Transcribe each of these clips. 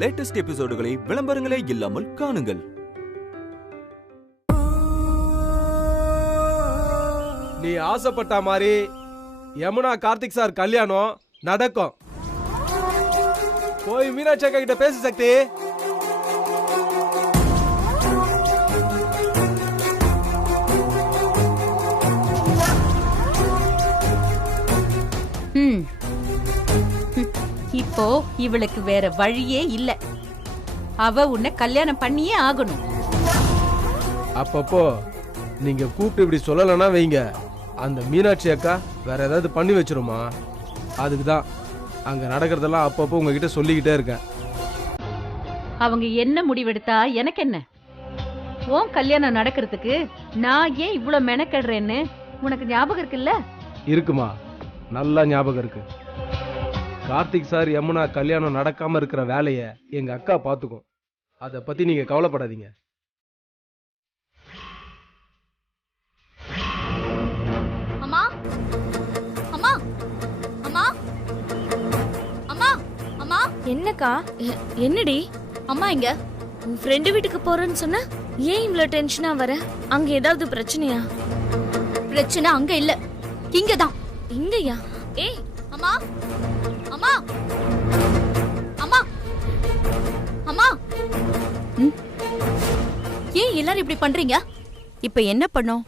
Latest எபிசோடுகளை விளம்பரங்களே இல்லாமல் காணுங்கள். நீ ஆசைப்பட்ட மாதிரி யமுனா கார்த்திக் சார் கல்யாணம் நடக்கும். போய் மீனாட்சி அக்கா கிட்ட பேசு சக்தி. இப்போ இவளுக்கு வேற வழியே இல்ல. அவ உன்னை கல்யாணம் பண்ணியே ஆகணும். அப்பப்போ நீங்க கூப்பிட்டு இப்படி சொல்லலன்னா வைங்க, அந்த மீனாட்சி அக்கா வேற ஏதாவது பண்ணி வச்சிருமா. அதுக்குதான் அங்க நடக்கிறதெல்லாம் அப்பப்போ உங்ககிட்ட சொல்லிக்கிட்டே இருக்கேன். அவங்க என்ன முடிவெடுத்தா எனக்கு என்ன? உன் கல்யாணம் நடக்கிறதுக்கு நான் ஏன் இவ்வளவு மெனக்கடுறேன்னு உனக்கு ஞாபகம் இருக்குல்ல? இருக்குமா, நல்லா ஞாபகம் இருக்கு. கார்த்திக் சார் யமுனா கல்யாணம் நடக்காம இருக்கிற வேலைய எங்க அக்கா பாத்துக்கும். அத பத்தி நீங்க கவலைப்படாதீங்க. அம்மா அம்மா அம்மா அம்மா அம்மா என்னக்கா? என்னடி அம்மா இங்க உன் ஃப்ரெண்டு வீட்டுக்கு போறேன்னு சொன்ன? ஏன் இவ்ளோ டென்ஷனா வர? அங்க ஏதாவது பிரச்சனையா? பிரச்சனை அங்க இல்ல, இங்கதான். இங்கயா? ஏய் அம்மா அம்மா அம்மா அம்மா ஏன் எல்லாரும் இப்படி பண்றீங்க? இப்ப என்ன பண்ணோம்?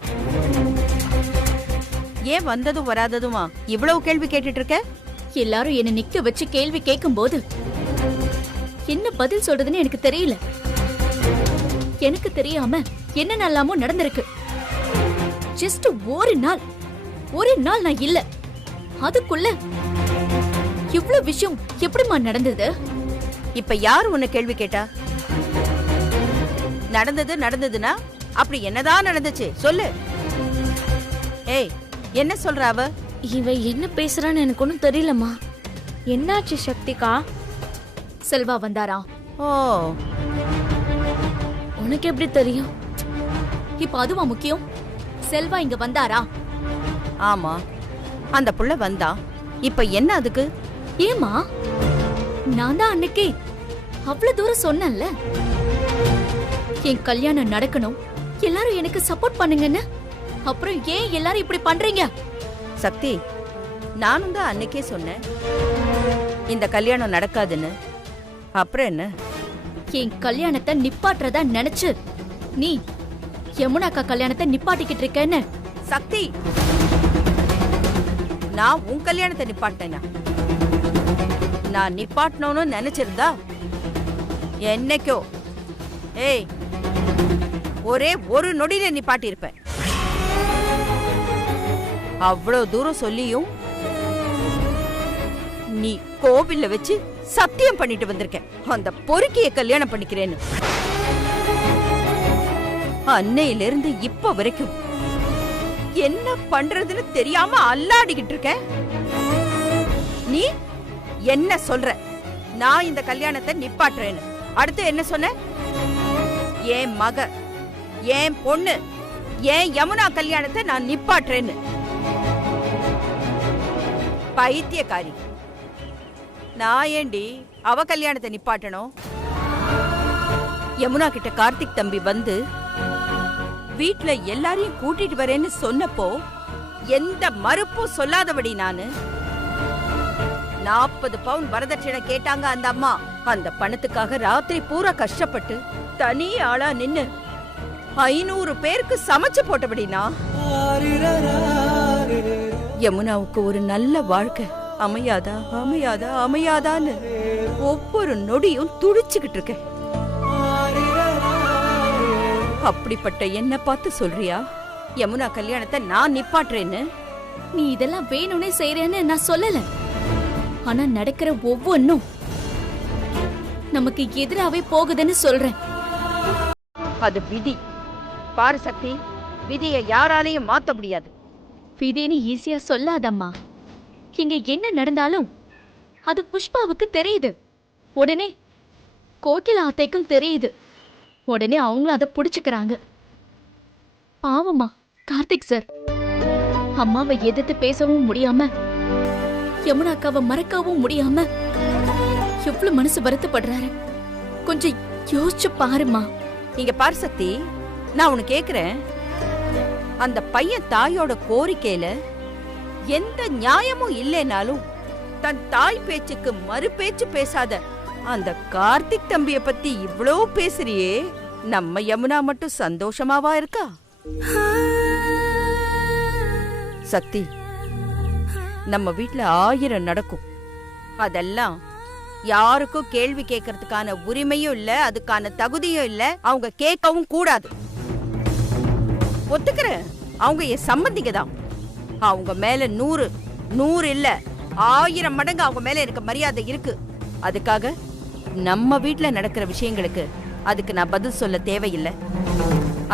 ஏன் வந்ததும் வராததுமா இவ்வளவு கேள்வி கேட்டுட்டு இருக்க? எல்லாரும் என்ன நிக்க வச்சு கேள்வி கேட்கும் போது என்ன பதில் சொல்றதுன்னு எனக்கு தெரியல. எனக்கு தெரியாம என்ன நல்லாமோ நடந்திருக்கு. ஜஸ்ட் ஒரு நாள் நான் இல்ல, அதுக்குள்ள இவ்ளோ விஷயம் எப்படிமா நடந்தது? இப்ப யார் உன்னை கேள்வி கேட்டா? நடந்ததுன்னா அப்படி என்னதான் நடந்துச்சு சொல்லு. ஏய், என்ன சொல்ற அவ? இவ என்ன பேசுறான்னு எனக்கு ஒண்ணும் தெரியலம்மா. என்னாச்சு சக்திகா? செல்வா வந்தாரா? ஓ, உனக்கு எப்படி தெரியும்? இப்ப அதுவா முக்கியம்? செல்வா இங்க வந்தாரா? ஆமா, அந்த புள்ள வந்தா. இப்ப என்ன அதுக்கு? ஏமா, நான் தான் அன்னைக்கே அவ்வளவு தூரம் சொன்னேன்ல, என் கல்யாணம் நடக்கணும், எல்லாரும் எனக்கு சப்போர்ட் பண்ணுங்கன்னு. அப்புறம் ஏன் எல்லாரும் இப்படி பண்றீங்க? சக்தி, நானும் தான் அன்னைக்கே சொன்னேன் இந்த கல்யாணம் நடக்காதுன்னு. அப்புறம் என்ன? என் கல்யாணத்தை நிப்பாட்டுறதா நினைச்சு நீ யமுனாக்கா கல்யாணத்தை நிப்பாட்டிக்கிட்டு இருக்கேன்னு. சக்தி, நான் உன் கல்யாணத்தை நிப்பாட்டேனா? நான் நிப்பாட்டணும்னு நினைச்சிருந்தா என்னைக்கோ, ஏய், ஒரே ஒரு நொடியில நிப்பாட்டி இருப்பேன். அவ்வளவு தூரம் சொல்லியும் நீ கோவில்ல வச்சு சத்தியம் பண்ணிட்டு வந்திருக்க அந்த பொறுக்கிய கல்யாணம் பண்ணிக்கிறேன்னு. அன்னையில இருந்து இப்ப வரைக்கும் என்ன பண்றதுன்னு தெரியாம அல்லாடிக்கிட்டு இருக்க. நீ என்ன சொல்ற? நான் இந்த கல்யாணத்தை நிப்பாட்டுறேன்னு. அடுத்து என்ன சொன்ன? என் மக, என் பொண்ணு, என் யமுனா கல்யாணத்தை நான் நிப்பாட்டுறேன்னு. பைத்தியக்காரி, நான் ஏண்டி அவ கல்யாணத்தை நிப்பாட்டணும்? யமுனா கிட்ட கார்த்திக் தம்பி வந்து வீட்ல எல்லாரையும் கூட்டிட்டு வரேன்னு சொன்னப்போ எந்த மறுப்பும் சொல்லாதபடி நானு. 40 பவுன் வரதட்சணை கேட்டாங்க அந்த அம்மா. அந்த பணத்துக்காக ராத்திரி பூரா கஷ்டப்பட்டு தனி ஆளா நின்னு 500 பேருக்கு சமைச்சு போட்டபடினா யமுனாவுக்கு ஒரு நல்ல வாழ்க்கை அமையாதா அமையாதா அமையாதான்னு ஒவ்வொரு நொடியும் துடிச்சுக்கிட்டு இருக்க. அப்படிப்பட்ட என்ன பார்த்து சொல்றியா யமுனா கல்யாணத்தை நான் நிப்பாட்டுறேன்னு? நீ இதெல்லாம் வேணும்னே செய்யறேன்னு நான் சொல்லல. ஆனா நடக்கிற ஒவ்வொன்னும் நமக்கு எதிராவே போகுதுன்னு சொல்றேன். அது விதி. பாரு சக்தி, விதியை யாராலையும் மாத்த முடியாது. விதின்னு ஈஸியா சொல்லாதம்மா. இங்க என்ன நடந்தாலும் அது புஷ்பாவுக்கு தெரியுது. உடனே கோகிலா அத்தைக்கும் தெரியுது. உடனே அவங்களும் அதை புடிச்சுக்கிறாங்க. பாவமா கார்த்திக் சார் அம்மாவை எதிர்த்து பேசவும் முடியாம, யமுனா அக்காவை மறக்கவும் முடியாம எவ்வளவு மனசு வருத்தப்படுறாரு. கொஞ்சம் யோசிச்சு பாருமா. இங்க பாரு சக்தி, நான் உனக்கு கேக்குறேன், அந்த பையன் தாயோட கோரிக்கையில எந்த நியாயமும் இல்லைனாலும் தன் தாய் பேச்சுக்கு மறு பேச்சு பேசாத அந்த கார்த்திக் தம்பிய பத்தி இவ்ளோ பேசுறியே, நம்ம யமுனா மட்டும் சந்தோஷமாவா இருக்கா? சக்தி, நம்ம வீட்ல 1000 நடக்கும். அதெல்லாம் யாருக்கும் கேள்வி கேட்கறதுக்கான உரிமையும் இல்ல, அதுக்கான தகுதியும் இல்ல, அவங்க கேட்கவும் கூடாது. ஒத்துக்கிறேன், அவங்க என் சம்பந்திங்க தான். அவங்க மேல 100 இல்ல 1000 மடங்கு அவங்க மேல எனக்கு மரியாதை இருக்கு. அதுக்காக நம்ம வீட்ல நடக்கிற விஷயங்களுக்கு அதுக்கு நான் பதில் சொல்ல தேவையில்லை,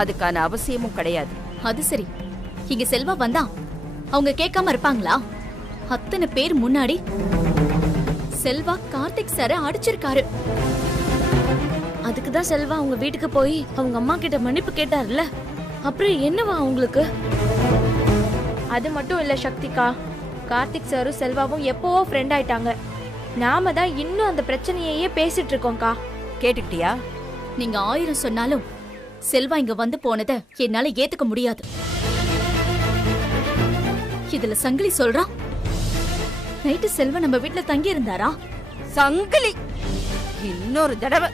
அதுக்கான அவசியமும் கிடையாது. அது சரி, இங்க செல்வா வந்தா அவங்க கேட்காம இருப்பாங்களா? அத்தனை பேர் முன்னாடி செல்வா கார்த்திக் சார அடிச்சிருக்காரு. அதுக்கு தான் செல்வா அவங்க வீட்டுக்கு போய் அவங்க அம்மா கிட்ட மன்னிப்பு கேட்டார்ல, அப்புறம் என்னவா அவங்களுக்கு? அது மட்டும் இல்ல சக்திகா, கார்த்திக் சாரும் செல்வாவும் எப்பவோ ஃப்ரெண்ட் ஆயிட்டாங்க. நாம தான் இன்னும் அந்த பிரச்சனையே பேசிட்டு இருக்கோம்க்கா. கேட்டுக்கிட்டியா? நீங்க 1000 சொன்னாலும் செல்வா இங்க வந்து போனத என்னால ஏத்துக்க முடியாது. இதுல சங்கிலி சொல்றான், நைட்டு செல்வா நம்ம வீட்ல தங்கி இருந்தாரா? சங்கிலி இன்னொரு தடவை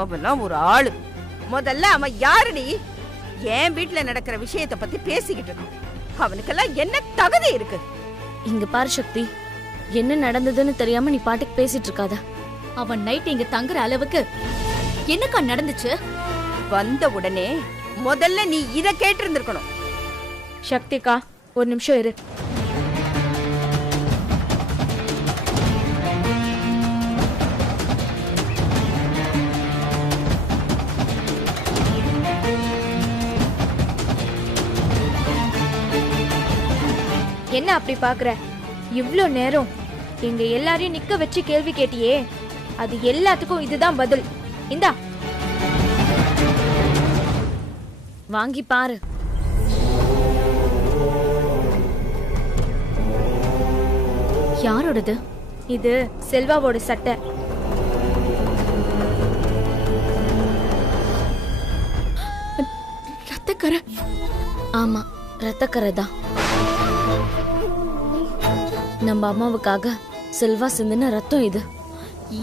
அவெல்லாம் ஒரு ஆளு. முதல்ல அவன் யாருடி? என் வீட்ல நடக்கிற விஷயத்தை பத்தி பேசிக்கிட்டு இருக்கான். அவனுக்கெல்லாம் என்ன தகுதி இருக்கு? இங்க பாரு சக்தி, என்ன நடந்ததுன்னு தெரியாம நீ பாட்டுக்கு பேசிட்டு இருக்காத. அவன் நைட் இங்க தங்குற அளவுக்கு என்னக்கா நடந்துச்சு? வந்த உடனே முதல்ல நீ இத கேட்டு இருந்திருக்கணும். சக்திகா, ஒரு நிமிஷம் இரு. என்ன அப்படி பாக்குற? இவ்ளோ நேரம் எங்க எல்லாரையும் நிக்க வச்சு கேள்வி கேட்டியே, அது எல்லாத்துக்கும் இதுதான் பதில். இந்தா வாங்கி பாரு. யாரோடது? இது செல்வாவோட சட்டை. ரத்தக்கரை. ஆமா, ரத்தக்கரை தான். நம்ம அம்மாவுக்காக செல்வா சிந்தின ரத்தம் இது.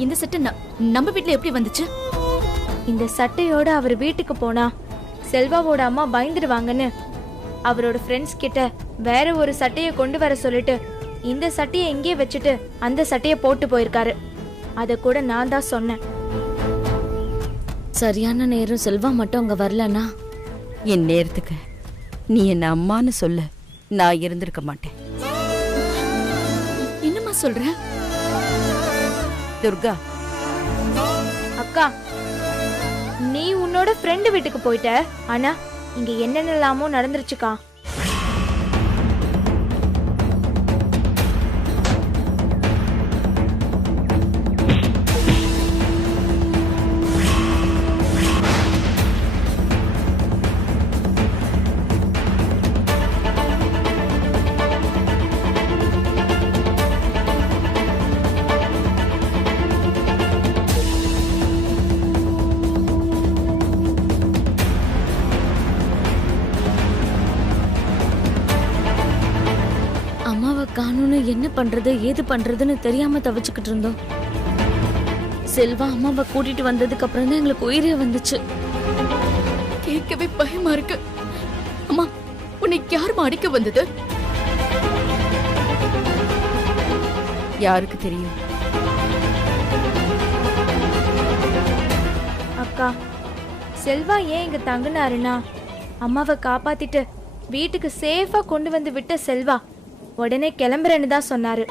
இந்த சட்டை நம்ம வீட்ல எப்படி வந்துச்சு? இந்த சட்டையோட அவர் வீட்டுக்கு போனா செல்வாவோட அம்மா பயந்துடுவாங்கன்னு அவரோட ஃப்ரெண்ட்ஸ் கிட்ட வேற ஒரு சட்டையை கொண்டு வர சொல்லிட்டு இந்த சட்டையை எங்கே வச்சுட்டு அந்த சட்டையை போட்டு போயிருக்காரு. அத கூட நான் தான் சொன்னேன். சரியான நேரம் செல்வா மட்டும் அங்க வரலனா என் நேரத்துக்கு நீ என்ன அம்மான்னு சொல்ல நான் இருந்திருக்க மாட்டேன். என்னம்மா சொல்ற? துர்கா, அக்கா, நீ உன்னோட ஃப்ரெண்டு வீட்டுக்கு போயிட்ட, ஆனா இங்க என்னென்னலாமோ நடந்துருச்சுக்கா. காணுன்னு என்ன பண்றது ஏது பண்றதுன்னு தெரியாம தவிச்சுக்கிட்டு இருந்தோம். செல்வா அம்மாவை கூட்டிட்டு வந்ததுக்கு அப்புறம் தான் எங்களுக்கு உயிரே வந்துச்சு. கேட்கவே பயமா இருக்கு. அம்மா, உன்னை யாருமா அடிக்க வந்தது? யாருக்கு தெரியும்? அக்கா, செல்வா ஏன் இங்க தங்குனாருன்னா அம்மாவை காப்பாத்திட்டு வீட்டுக்கு சேஃபா கொண்டு வந்து விட்ட செல்வா உடனே கிளம்புறேன்னு தான் சொன்னாரு.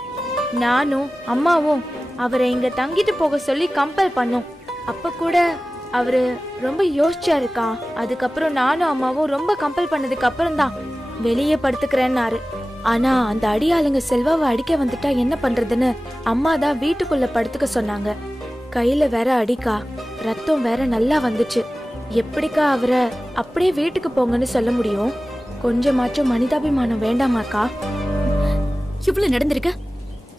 நானும் அம்மாவும் அவரை இங்க தங்கிட்டு போக சொல்லி கம்பல் பண்ணோம். அப்ப கூட அவரு ரொம்ப யோசிச்சாருக்கா. அதுக்கப்புறம் நானும் அம்மாவும் ரொம்ப கம்பல் பண்ணதுக்கு அப்புறம் தான் வெளியே படுத்துக்கிறேன்னாரு. ஆனா அந்த அடியாளுங்க செல்வாவை அடிக்க வந்துட்டா என்ன பண்றதுன்னு அம்மா தான் வீட்டுக்குள்ள படுத்துக்க சொன்னாங்க. கையில வேற அடிக்கா, ரத்தம் வேற நல்லா வந்துச்சு. எப்படிக்கா அவரை அப்படியே வீட்டுக்கு போங்கன்னு சொல்ல முடியும்? கொஞ்சமாச்சும் மனிதாபிமானம் வேண்டாமாக்கா? இவ்வளவு நடந்திருக்க,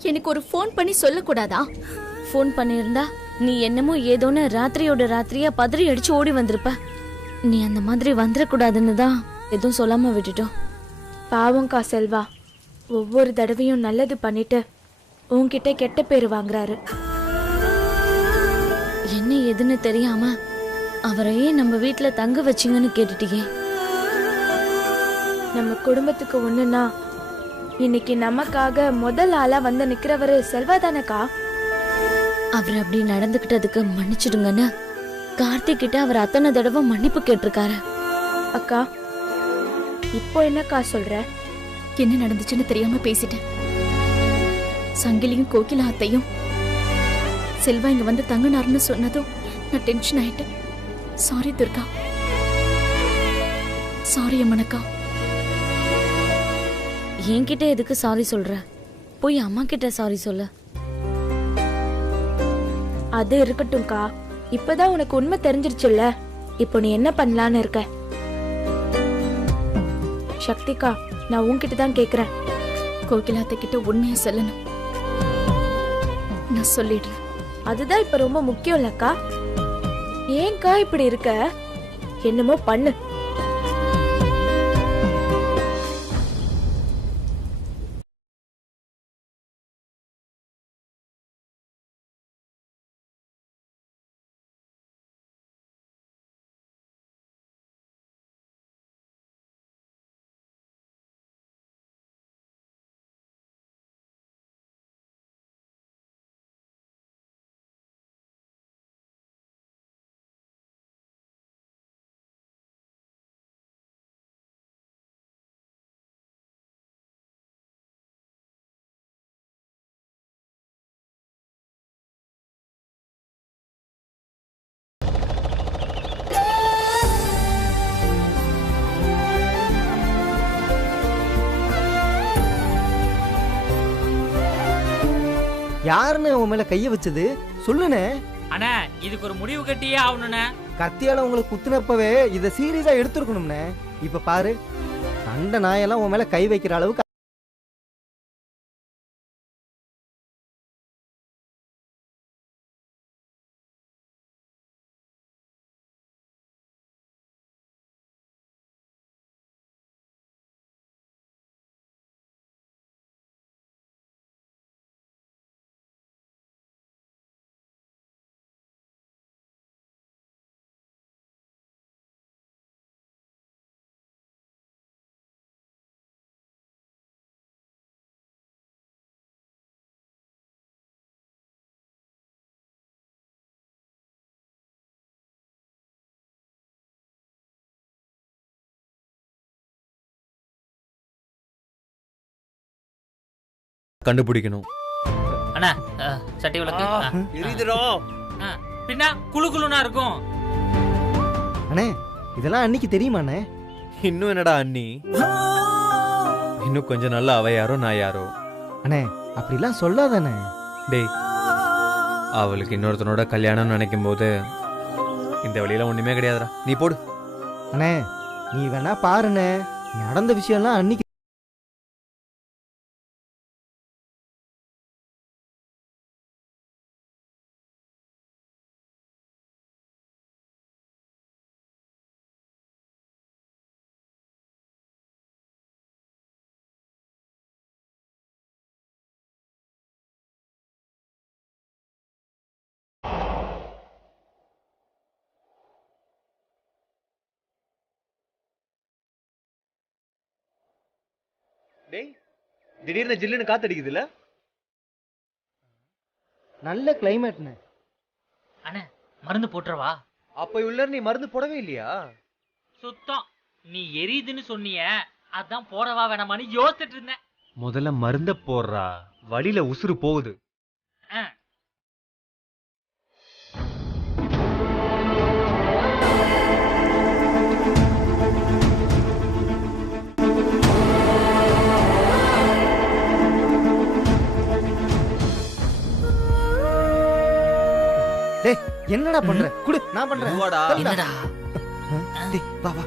எனக்கு ஒரு ஃபோன் பண்ணி சொல்ல கூடாதா? ஃபோன் பண்ணியிருந்தா நீ என்னமோ ஏதோன்னு ராத்திரியோட ராத்திரியா பதறி அடிச்சு ஓடி வந்திருப்ப. நீ அந்த மாதிரி வந்துடக்கூடாதுன்னு தான் எதுவும் சொல்லாம விட்டுட்டோம். பாவம்க்கா செல்வா, ஒவ்வொரு தடவையும் நல்லது பண்ணிட்டு உன்கிட்ட கெட்ட பேர் வாங்குறாரு. என்ன எதுன்னு தெரியாம அவரையே நம்ம வீட்டுல தங்க வச்சிங்கன்னு கேட்டுட்டியே. நம்ம குடும்பத்துக்கு ஒண்ணுன்னா இன்னைக்கு நமக்காக முதல் ஆளா வந்து நிக்கிறவரு செல்வா தானக்கா. அவர் அப்படி நடந்துகிட்டதுக்கு மன்னிச்சிடுங்கன்னு கார்த்திக் கிட்ட அவர் அத்தனை தடவை மன்னிப்பு கேட்டிருக்காரு. அக்கா, இப்போ என்னக்கா சொல்ற? என்ன நடந்துச்சுன்னு தெரியாம பேசிட்டேன். சங்கிலியும் கோகிலா அத்தையும் செல்வா இங்க வந்து தங்கினாருன்னு சொன்னதும் நான் டென்ஷன் ஆயிட்டேன். சாரி துர்கா. சாரி அம்மனக்கா. என்கிட்ட எதுக்கு சாரி சொல்ற? போய் அம்மா கிட்ட சாரி சொல்ல. அது இருக்கட்டும்க்கா, இப்பதான் உனக்கு உண்மை தெரிஞ்சிருச்சுல்ல. இப்போ நீ என்ன பண்ணலான்னு இருக்க? சக்திக்கா, நான் உன்கிட்ட தான் கேக்குறேன். கோகிலா அத்தை கிட்ட உண்மையை சொல்லணும். நான் சொல்லிடுறேன். அதுதான் இப்ப ரொம்ப முக்கியம் இல்லக்கா. ஏன்க்கா இப்படி இருக்க? என்னமோ பண்ணு. யாருன்னு உன் மேல கைய வச்சது சொல்லுனே. அண்ணா, இதுக்கு ஒரு முடிவு கட்டியே ஆகணும்ண்ணே. கத்தியால உங்களுக்கு குத்துனப்பவே இதை சீரியஸா எடுத்துருக்கணும்னே. இப்ப பாரு, கண்ட நாயெல்லாம் உன் மேல கை வைக்கிற அளவுக்கு. கண்டுபிடிக்கணும். அண்ணா, சட்டி விளக்கு எரியுதுடா. பின்ன குளு குளுனா இருக்கும். அண்ணே, இதெல்லாம் அன்னைக்கு தெரியுமாண்ணே? இன்னும் என்னடா அண்ணி? இன்னும் கொஞ்சம் நாள்ல அவ யாரோ நான் யாரோ. அண்ணே, அப்படிலாம் சொல்லாதானே. டேய், அவளுக்கு இன்னொருத்தனோட கல்யாணம் நினைக்கும் போது இந்த வழியில ஒண்ணுமே கிடையாதுடா. நீ போடு. அண்ணே, நீ வேணா பாருண்ணே, நடந்த விஷயம்லாம் அன்னைக்கு. டேய், திடீர்னு ஜில்லுன்னு காத்தடிக்குதுல. நல்ல கிளைமேட்ண்ணே. அண்ணா, மருந்து போட்டுறவா? அப்ப உள்ள நீ மருந்து போடவே இல்லையா? சுத்தம். நீ எரியுதுன்னு சொன்னிய, அதான் போடவா வேணாமான்னு யோசிச்சுட்டு இருந்தேன். முதல்ல மருந்த போடுறா, வழியில உசுறு போகுது. டேய், என்னடா பண்ற? குடு, நான் பண்றேன். என்னடா? டேய், வா வா.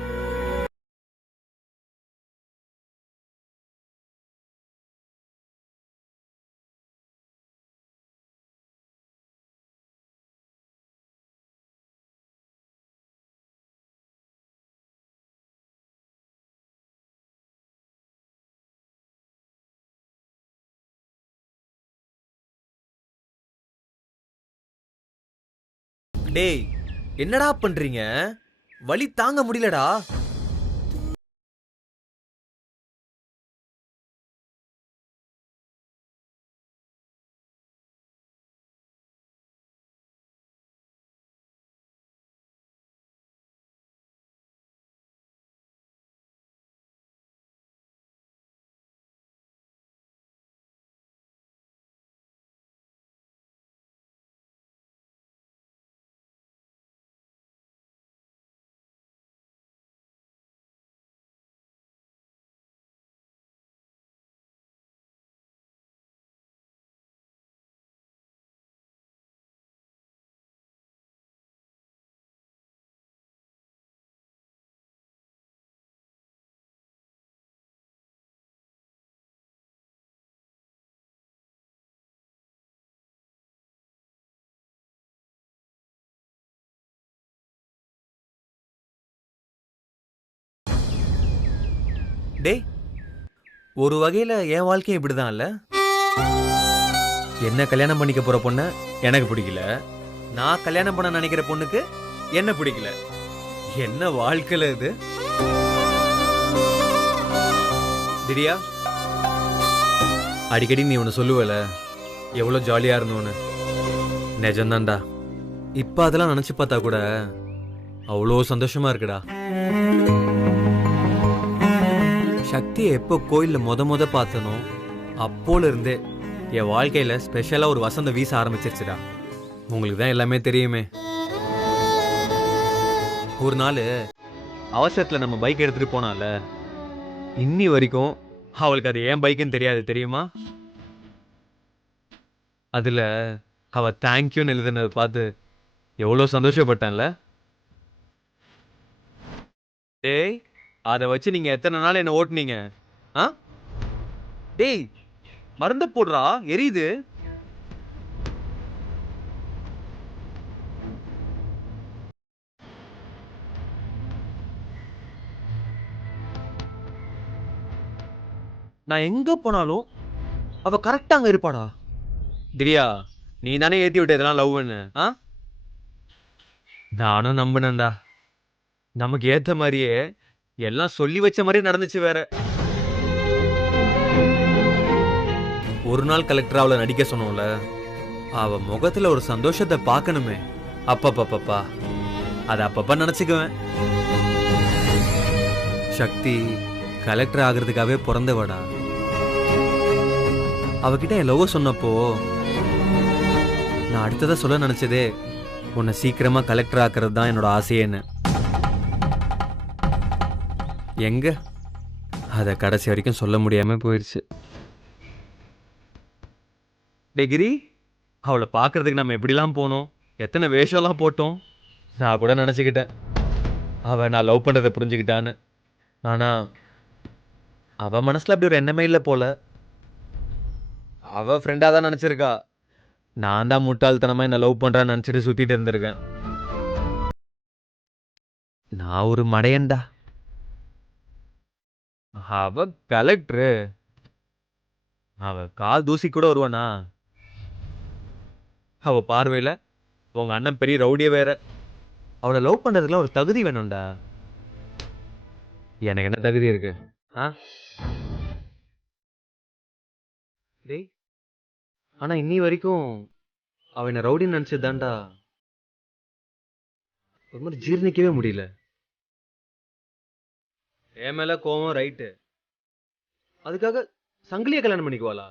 டேய் என்னடா பண்றீங்க? வலி தாங்க முடியலடா. டேய் ஒரு வகையில என் வாழ்க்கையும் இப்படிதான் இல்ல? என்ன கல்யாணம் பண்ணிக்க போற பொண்ண எனக்கு பிடிக்கல, நான் கல்யாணம் பண்ண நினைக்கிற பொண்ணுக்கு என்ன பிடிக்கல. என்ன வாழ்க்கையில இது? திரியா, அடிக்கடி நீ ஒன்று சொல்லுவல எவ்வளோ ஜாலியா இருந்தோன்னு. நிஜம்தான்டா. இப்ப அதெல்லாம் நினைச்சு பார்த்தா கூட அவ்வளோ சந்தோஷமா இருக்குடா. சக்தியை எப்போ கோயில்ல முத பார்த்தனோ அப்போல இருந்தே என் வாழ்க்கையில ஸ்பெஷலா ஒரு வசந்தம் வீச ஆரம்பிச்சிருச்சுடா. உங்களுக்கு தான் எல்லாமே தெரியுமே. ஒரு நாள் அவசரத்துல நம்ம பைக் எடுத்துட்டு போனால, இன்னி வரைக்கும் அவளுக்கு அது ஏன் பைக்குன்னு தெரியாது தெரியுமா? அதுல அவ தேங்க்யூன்னு எழுதுனதை பார்த்து எவ்வளோ சந்தோஷப்பட்டேன்ல. டேய் அதை வச்சு நீங்க எத்தனை நாள் என்ன ஓட்டுனீங்க? ஆ டேய் மருந்த போடுறா, எரியுது. நான் எங்க போனாலும் அவ கரெக்டா அங்க இருப்பாடா. திரியா, நீ தானே ஏத்தி விட்ட இதெல்லாம் லவ்னு. நானும் நம்பினேன்டா. நமக்கு ஏத்த மாதிரியே எல்லாம் சொல்லி வச்ச மாதிரியே நடந்துச்சு. வேற ஒரு நாள் கலெக்டர் அவளை நடிக்க சொன்னோம்ல, அவ முகத்துல ஒரு சந்தோஷத்தை பார்க்கணுமே. அப்பப்பா அதை அப்பப்ப நினைச்சுக்குவேன். சக்தி கலெக்டர் ஆகிறதுக்காகவே பிறந்தவடா. அவகிட்ட என் லவ் சொன்னப்போ நான் அடுத்ததா சொல்ல நினைச்சதே உன்னை சீக்கிரமா கலெக்டர் ஆக்குறது தான் என்னோட ஆசையேன்னு. எங்க அதை கடைசி வரைக்கும் சொல்ல முடியாம போயிடுச்சு. டிகிரி அவளை பார்க்கறதுக்கு நம்ம எப்படிலாம் போனோம், எத்தனை வேஷம்லாம் போட்டோம். நான் கூட நினச்சிக்கிட்டேன் அவள் நான் லவ் பண்ணுறதை புரிஞ்சுக்கிட்டான்னு. ஆனால் அவள் மனசில் அப்படி ஒரு எண்ணமே இல்லை போல. அவள் ஃப்ரெண்டாக தான் நினச்சிருக்கா. நான் தான் முட்டாள்தனமாக என்னை லவ் பண்ணுறான்னு நினச்சிட்டு சுற்றிட்டு இருந்திருக்கேன். நான் ஒரு மடையன்டா. அவ கலெக்டரு, அவ கால் தூசி கூட வருவானா? அவ பார்வையில உங்க அண்ணன் பெரிய ரவுடிய வேற. அவளை லவ் பண்றதுக்குலாம் ஒரு தகுதி வேணும்டா. எனக்கு என்ன தகுதி இருக்கு? டேய், ஆனா இன்னி வரைக்கும் அவ என்ன ரவுடின்னு நினைச்சதுதான்டா ஒரு மாதிரி ஜீர்ணிக்கவே முடியல. என் மேல கோவம் ரைட்டு, அதுக்காக சங்கிலிய கல்யாணம் பண்ணிக்குவாளா?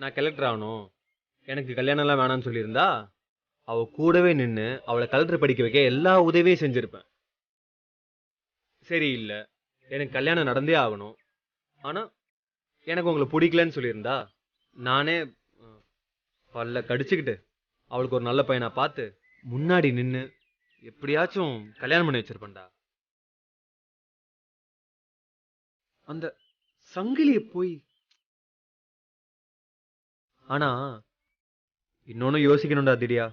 நான் கலெக்டர் ஆகணும், எனக்கு கல்யாணம் எல்லாம் வேணாம்னு சொல்லியிருந்தா அவ கூடவே நின்று அவளை கலெக்டர் படிக்க வைக்க எல்லா உதவியும் செஞ்சிருப்பேன். சரி இல்ல, எனக்கு கல்யாணம் நடந்தே ஆகணும், ஆனா எனக்கு உங்களை பிடிக்கலன்னு சொல்லியிருந்தா நானே பல்ல கடிச்சுக்கிட்டு அவளுக்கு ஒரு நல்ல பையனா பார்த்து முன்னாடி நின்று எப்படியாச்சும் கல்யாணம் பண்ணி வச்சிருப்பேன்டா. அந்த சங்கிலிய போய். ஆனா இன்னொன்னு யோசிக்கணும்டா திடியா.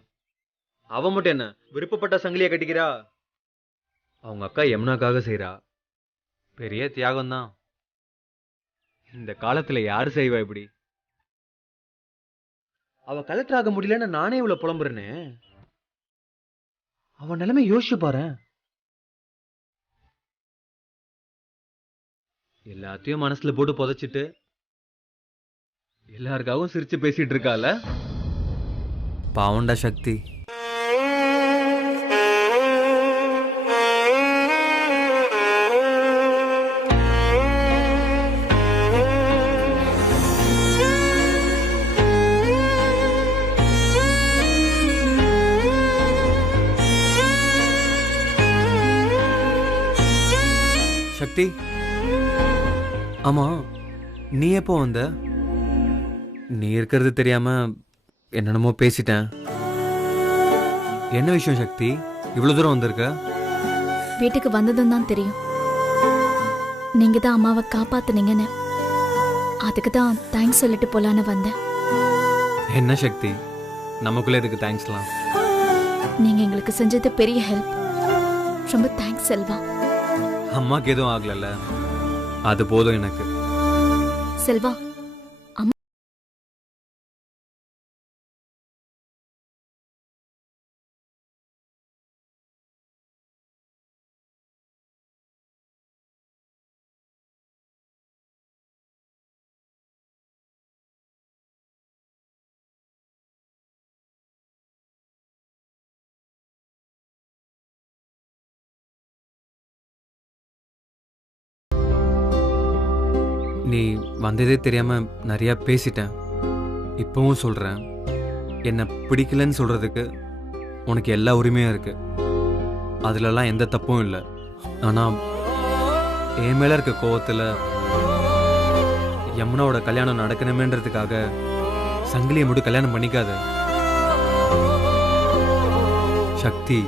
அவ மட்டும் என்ன விருப்பப்பட்ட சங்கிலிய கட்டிக்கிறா? அவங்க அக்கா யமுனாக்காக செய்யறா. பெரிய தியாகம் தான். இந்த காலத்துல யாரு செய்வா இப்படி? அவ கலெக்டர் ஆக முடியலன்னு நானே இவ்வளவு புலம்புறேனே. அவன் நிலைமை யோசிச்சு பாரு. எல்லாத்தையும் மனசுல போட்டு புதைச்சிட்டு எல்லாருக்காகவும் சிரிச்சு பேசிட்டு இருக்கால. பாவண்டா சக்தி. சக்தி, ஆமா நீ எப்போ வந்த? நீ இருக்கிறது தெரியாம என்னென்னமோ பேசிட்டேன். என்ன விஷயம் சக்தி, இவ்வளவு தூரம் வந்திருக்க? வீட்டுக்கு வந்ததும் தான் தெரியும். நீங்க தான் அம்மாவை காப்பாத்துனீங்கன்னு. அதுக்கு தான் தேங்க்ஸ் சொல்லிட்டு போலான்னு வந்தேன். என்ன சக்தி, நமக்குள்ள இதுக்கு தேங்க்ஸ்லாம். நீங்க எங்களுக்கு செஞ்சது பெரிய ஹெல்ப். ரொம்ப தேங்க்ஸ் செல்வா. அம்மாக்கு எதுவும் ஆகலல்ல, அது போதும் எனக்கு. செல்வா, நீ வந்ததே தெரியாம நிறைய பேசிட்டேன். இப்பவும் சொல்றேன், என்ன பிடிக்கலன்னு சொல்றதுக்கு உனக்கு எல்லா உரிமையும் இருக்கு. அதுலலாம் எந்த தப்பும் இல்லை. ஆனா என் மேல இருக்க கோவத்துல யமுனாவோட கல்யாணம் நடக்கணுமேன்றதுக்காக சங்கிலியை மட்டும் கல்யாணம் பண்ணிக்காத. சக்தி,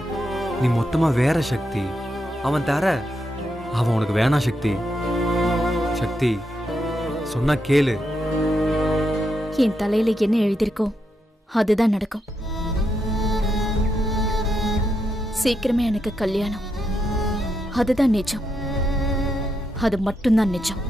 நீ மொத்தமா வேற சக்தி. அவன் தர, அவன் உனக்கு வேணாம் சக்தி. சக்தி, சொன்னா கேளு. என் தலையில என்ன எழுதியிருக்கோ அதுதான் நடக்கும். சீக்கிரமே எனக்கு கல்யாணம். அதுதான் நிஜம். அது மட்டும்தான் நிஜம்.